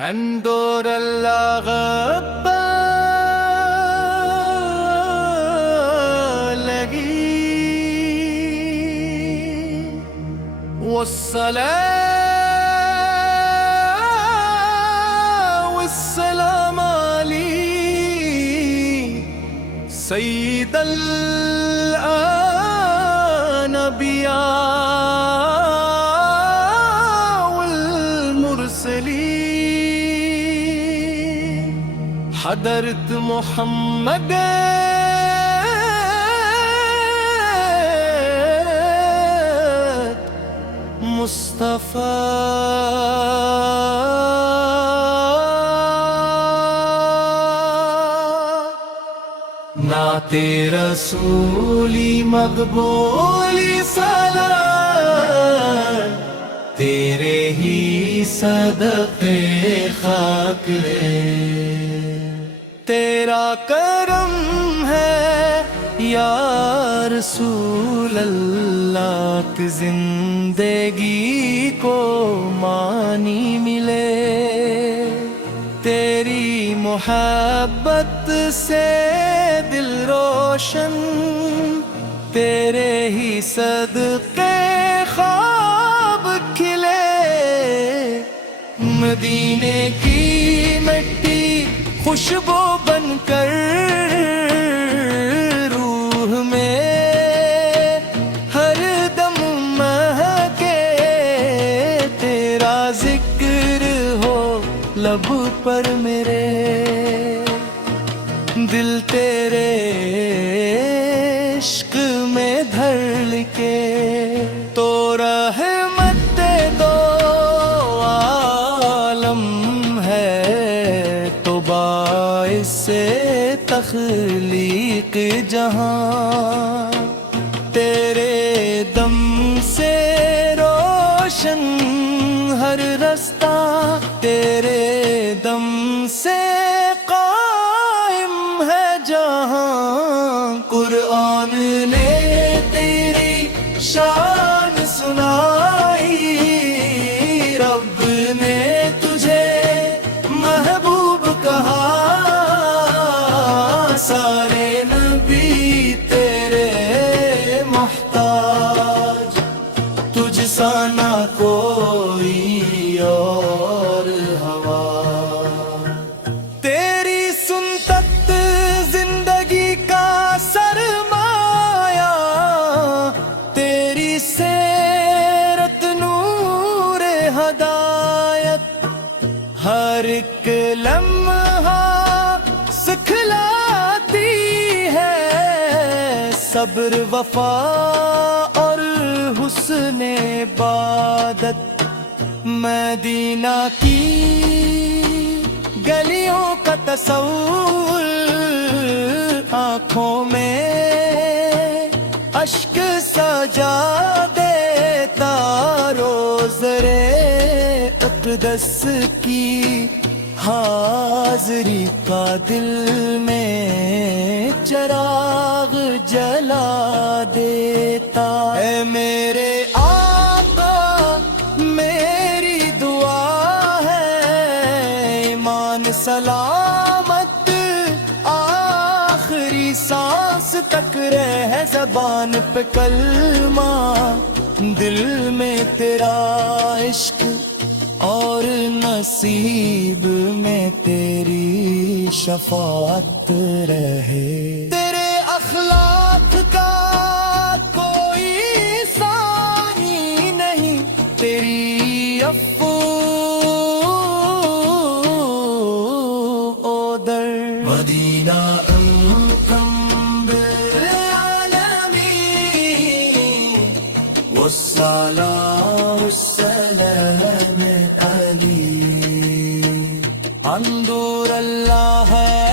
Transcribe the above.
اندور اللہ غبا لگی والصلاة والسلام علی سید الانبیاء والمرسلین حضرت محمد مصطفیٰ نعت رسولی مقبولی سلام تیرے ہی صدقے خاک ہے تیرا کرم ہے یا رسول اللہ کہ زندگی کو معنی ملے تیری محبت سے دل روشن تیرے ہی صدقے خواب کھلے مدینے کی مٹی خوشبو بن کر روح میں ہر دم مہکے تیرا ذکر ہو لب پر میرے دل تیرے عشق میں دھڑ کے تو رحمت دو عالم ہے تو باعث تخلیق جہاں تیرے دم سے روشن ہر رستہ تیرے دم سے قائم ہے جہاں قرآن نے تیری شان سنائی رب نے تجھے محبوب کہا سارے نبی تیرے محتاج تجھ سا نہ کوئی اور ہوا تیری سنت زندگی کا سرمایہ تیری سیرت نور ہدایت ہر ایک لمحہ سکھلاتی ہے صبر وفا اور حسن عبادت مدینہ کی گلیوں کا تصور آنکھوں میں اشک سجا دیتا روزرے اقدس کی حاضری کا دل میں چراغ جلا دیتا اے میرے آقا میری دعا ہے ایمان سلامت آخری سانس تک رہے زبان پہ کلمہ دل میں تیرا عشق اور نصیب میں تیری شفاعت رہے تیرے اخلاق کا کوئی ثانی نہیں تیری عفو در مدینہ کم بالعالمین والصلاة والسلام علی اندور اللہ ہے